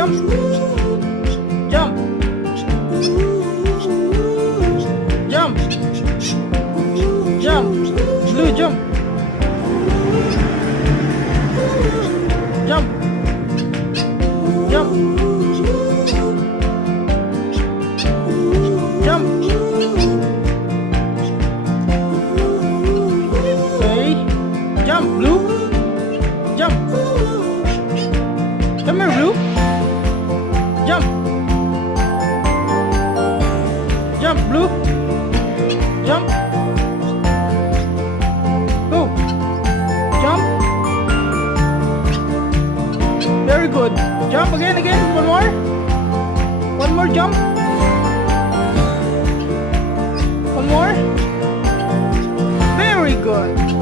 Jump. Jump. Jump. Jump. Blue, jump. Jump. Jump. Jump. Okay. Jump, blue. Jump. Come here, blue. Jump. Jump, blue. Jump. Go. Jump. Very good. Jump again, again. One more. One more jump. One more. Very good.